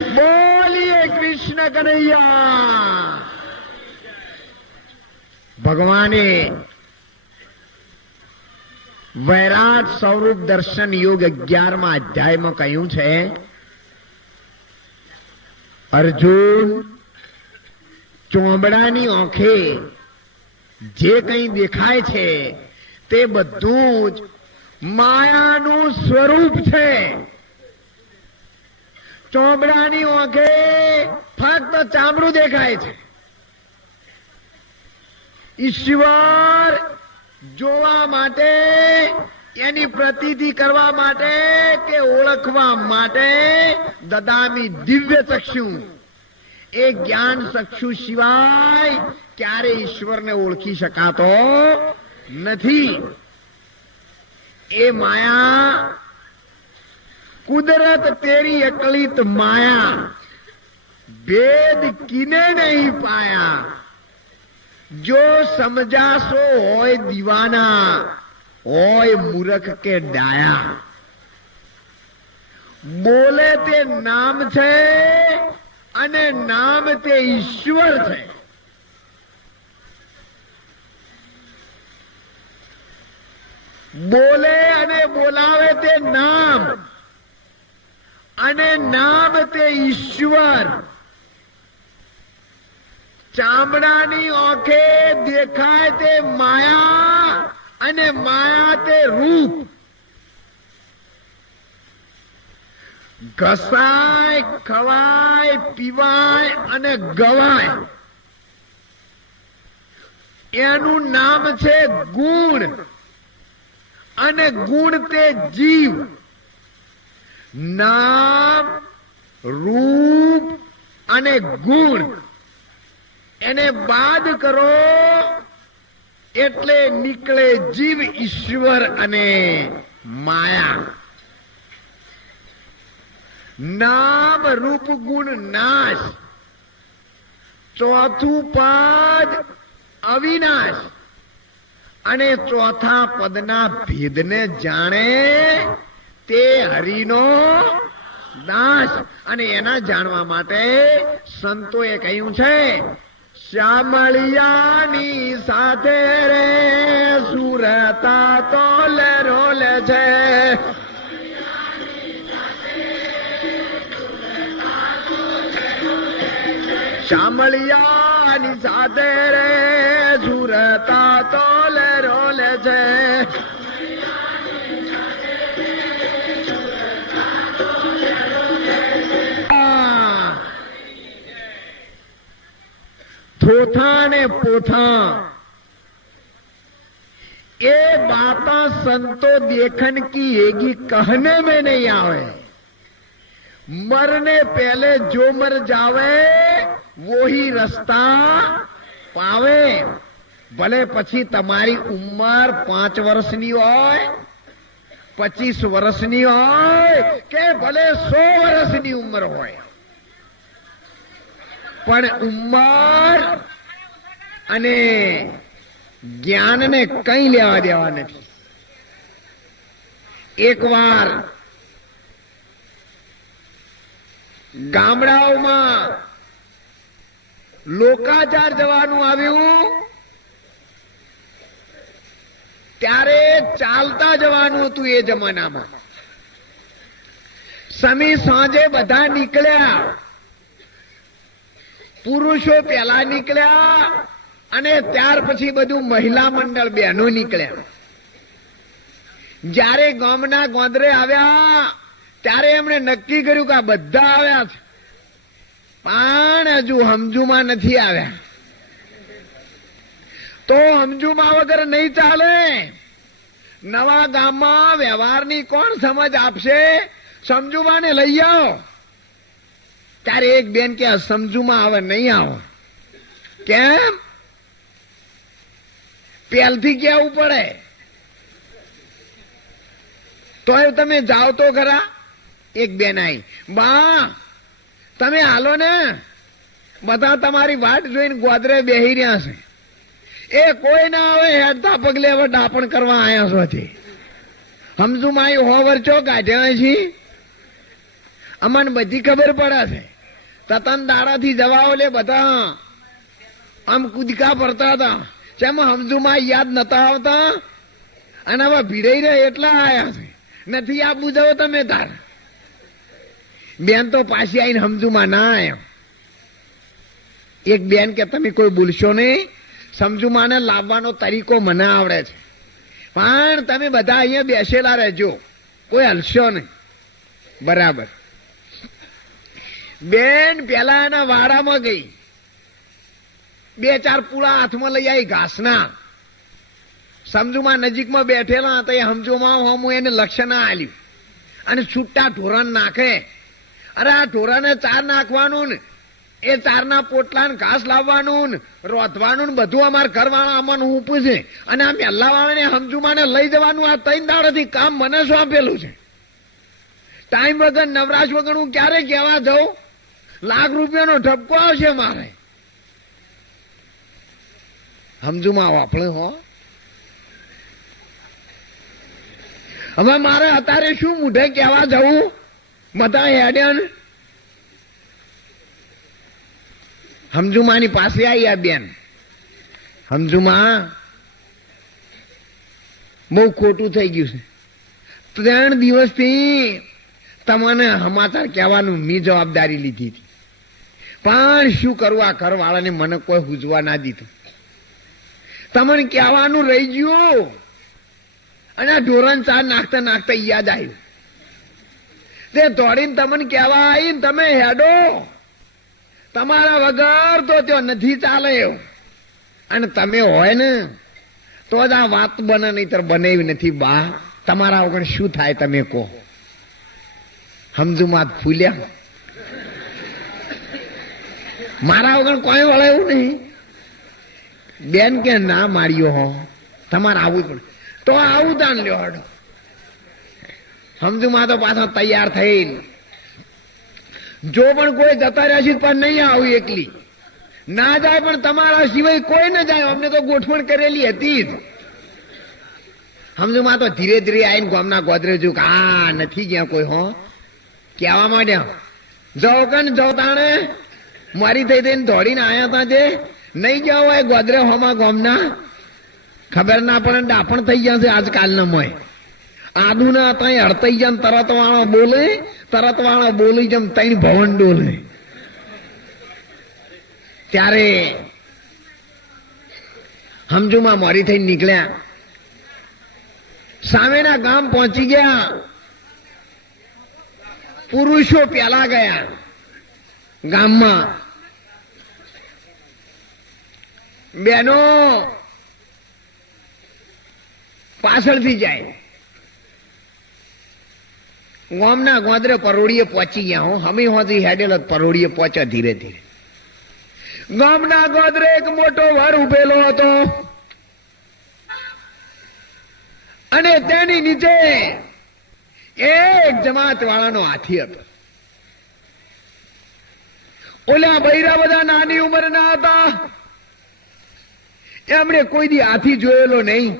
બોલીએ કૃષ્ણ કનૈયા. ભગવાને વૈરાટ સ્વરૂપ દર્શન યોગ 11મા અધ્યાયમાં કહ્યું છે, અર્જુન, ચોમડાની આંખે જે કંઈ દેખાય છે તે બધું જ માયાનું સ્વરૂપ છે. ચોમડાની આંખે ફક્ત ચામડું દેખાય છે. ઈશ્વર જોવા માટે, એની પ્રતીતિ કરવા માટે કે ઓળખવા માટે દદામી દિવ્ય ચક્ષુ, એ જ્ઞાન ચક્ષુ સિવાય ક્યારે ઈશ્વરને ઓળખી શકાતો નથી. એ માયા કુદરત તેરી અકલિત માયા, ભેદ કિને નહીં પાયા. જો સમજાશો હોય દીવાના, હોય મૂર્ખ કે ડાયા. બોલે તે નામ છે અને નામ તે ઈશ્વર છે. બોલે અને બોલાવે તે નામ અને નામ તે ઈશ્વર. ચામડાની આંખે દેખાય તે માયા અને માયા તે રૂપ. ઘસાય, ખવાય, પીવાય અને ગવાય. એનું નામ છે ગુણ અને ગુણ તે જીવ. નામ, રૂપ અને ગુણ એને બાદ કરો એટલે નીકળે જીવ, ઈશ્વર અને માયા. નામ, રૂપ, ગુણ, નાશ. ચોથું પદ અવિનાશ અને ચોથા પદના ભેદને જાણે તે હરિનો દાસ. અને એના જાણવા માટે સંતોએ કહ્યું છે, શ્યામળિયાની સાથે રે સુરતા તોલ રોલ છે. શ્યામળિયાની સાથે રે સુરતા તોલ રોલ છે. થોથા ને પોથા એ बाता संतो देखन की येगी कहने में नहीं आवे. मरने पहले जो मर जावे वो ही रस्ता पावे. भले પછી તમારી ઉંમર 5 વર્ષની હોય, 25 વર્ષની હોય કે ભલે 100 વર્ષની ઉંમર હોય, પણ ઉંમર અને જ્ઞાનને કંઈ લેવા દેવા નથી. એકવાર ગામડાઓમાં લોકાચાર જવાનું આવ્યું, ત્યારે ચાલતા જવાનું હતું. એ જમાનામાં સમી સાંજે બધા નીકળ્યા. પુરુષો પહેલા નીકળ્યા અને ત્યાર પછી બધું મહિલા મંડળ બહેનો નીકળ્યા. જ્યારે ગામના ગોંદરે આવ્યા ત્યારે એમણે નક્કી કર્યું કે આ બધા આવ્યા છે, પણ હજુ સમજુમાં નથી આવ્યા. તો સમજુમાં વગર નહીં ચાલે. નવા ગામમાં વ્યવહારની કોણ સમજ આપશે? સમજુમાને લઈ આવો. ત્યારે એક બેન કે સમજુમાં આવે, નહીં આવો. કેમ? પહેલથી કહેવું પડે. તો તમે જાઓ તો ખરા. એક બેન આવી, બા તમે હાલો ને, બધા તમારી વાટ જોઈને ગોદરે બેહી રહ્યા છે. એ કોઈ ના આવે, હેડતા પગલે હવે ડાપણ કરવા આયા છો. સમજુમાં 100 વર્ષો કાઢ્યા છે અમને બધી ખબર પડે છે. તતન દાડાથી જવાઓ લે બધા આમ કૂદકા પડતા હતા. જેમાં સમજુમાં યાદ નતા આવતા અને હવે ભીડાઈ રહે એટલા આયા છે. નથી આપવું જવો તમે તાર. બેન તો પાછી આવીને સમજુમાં ના આવ્યા. એક બેન કે તમે કોઈ બોલશો નહીં, સમજુમાને લાવવાનો તરીકો મને આવડે છે, પણ તમે બધા અહીંયા બેસેલા રહેજો, કોઈ હલશો નહીં. બરાબર. બેન પેલા એના વાડામાં ગઈ, 2-4 પૂળા હાથમાં લઈ આવી ઘાસના. સમજુમાં નજીકમાં બેઠેલા હતા. એ સમજુમાં હું એને લક્ષ્ય ના આલ્યું અને છૂટા ઢોરણ નાખે. અરે આ ઢોરાને ચાર નાખવાનું ને એ ચારના પોટલા ઘાસ લાવવાનું રોધવાનું બધું અમારા ઘરવાળા અમને હું પૂછે. અને આ મેલ્લા વાળાને સમજુમાને લઈ જવાનું. આ 3 દાડાથી કામ મને શું આપેલું છે? ટાઈમ વગર નવરાશ વગર હું ક્યારે કહેવા જાઉં? લાખ રૂપિયાનો ઠપકો આવશે મારે. સમજુમાં આપણે હો હવે મારે અત્યારે શું મૂઢે કહેવા જવું? બધા હેડ્યા. સમજુમાની પાસે આવી આ બેન. સમજુમાં બહુ ખોટું થઈ ગયું છે. 3 દિવસથી તમને સમાચાર કહેવાનું મેં જવાબદારી લીધી હતી, પણ શું કરવું, આ ઘરવાળાને મને કોઈ હુજવા ના દીધું. તમને કહેવાનું રહી ગયું અને આ ઢોરણ ચાર નાખતા નાખતા યાદ આવ્યું. તે દોડીને તમને કહેવા આવીને તમે હેડો. તમારા વગર તો ત્યાં નથી ચાલે એવું. અને તમે હોય ને તો જ આ વાત બને, નહીતર બનાવી નથી. બા તમારા વગર શું થાય તમે કહો? સમજુમાં ફૂલ્યા. મારા વગર કોઈ વળે એવું નહીં. બેન કે ના માર્યો હો, તમારે આવવું પડે. તો આવું દાન લ્યો હડો. સમજુમાં તો પાછો તૈયાર થઈ. જો પણ કોઈ જતા રહ્યા છે પણ નહીં આવું એકલી ના જાય, પણ તમારા સિવાય કોઈ ન જાય. અમને તો ગોઠવણ કરેલી હતી જ. સમજુમાં તો ધીરે ધીરે આવીને ગામના ગોદરેજ આ નથી ગયા કોઈ હો કહેવા માંડ્યા. જાઓ કે જાઓ તાણે મારી થઈ થઈને દોડીને આવ્યા હતા. જે નહીં ગયા હોય ગોદરે હોમાં ગામના ખબર ના પડે, ડાપણ થઈ ગયા છે આજકાલના મોય. આદુ ના ત્યાં હડતાઈ જાય તરત વાળો બોલે, તરત વાળો બોલી જેમ 3 ભવન ડોલે. ત્યારે સમજુમાં મોરી થઈને નીકળ્યા. સામેના ગામ પહોંચી ગયા. પુરુષો પેલા ગયા ગામમાં. બહેનો પાછળથી જાય. ગામના ગોદરે પરોડીએ પહોંચી ગયા. હું હમી હોતી હેડેલ પરોડીએ પહોંચ્યા ધીરે ધીરે. ગામના ગોદરે એક મોટો વર ઉભેલો હતો અને તેની નીચે એક જમાત વાળાનો હાથી હતો. ઓલા બૈરા બધા નાની ઉંમરના હતા. એમણે કોઈ દી હાથી જોયેલો નહીં.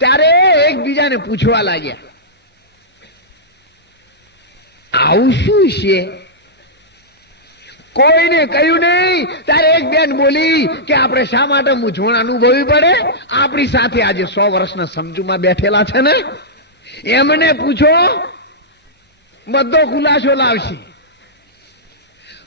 ત્યારે એકબીજાને પૂછવા લાગ્યા આવું શું છે? કોઈને કહ્યું નહીં. ત્યારે એક બેન બોલી કે આપણે શા માટે મૂંઝવણ અનુભવવી પડે? આપણી સાથે આજે 100 વર્ષના સમજુમાં બેઠેલા છે ને, એમને પૂછો, બધો ખુલાસો લાવશે.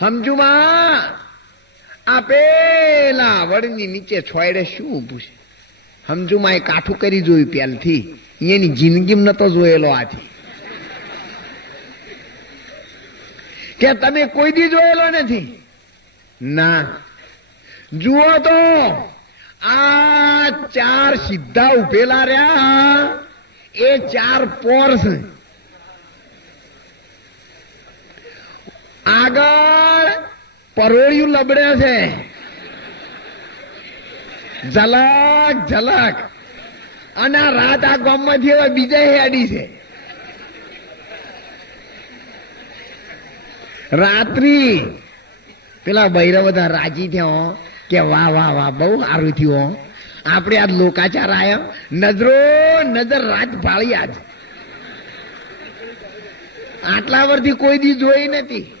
સમજુમાં આ પેલા વડની નીચે છોડે શું ઊભું છે? સમજુમાં એ કાઠું કરી જોયું પહેલથી. એની જિંદગીમાં નતો જોયેલો આથી. કે તમે કોઈ દી જોયેલો નથી? ના. જુઓ તો આ 4 સીધા ઉભેલા રહ્યા, એ 4 પોર છે. આગળ પરોળિયું લબડે છે, ઝલક ઝલક. અને આ રાત આ ગામમાંથી હવે બીજા હેડી છે. રાત્રિ પેલા બૈરા બધા રાજી થયા કે વાહ વાહ વાહ બહુ સારું થયું. આપણે આજ લોકાચાર આવ્યા. નજરો નજર રાત ભાળી આજ. આટલા વર્ષથી કોઈ દી જોઈ નથી.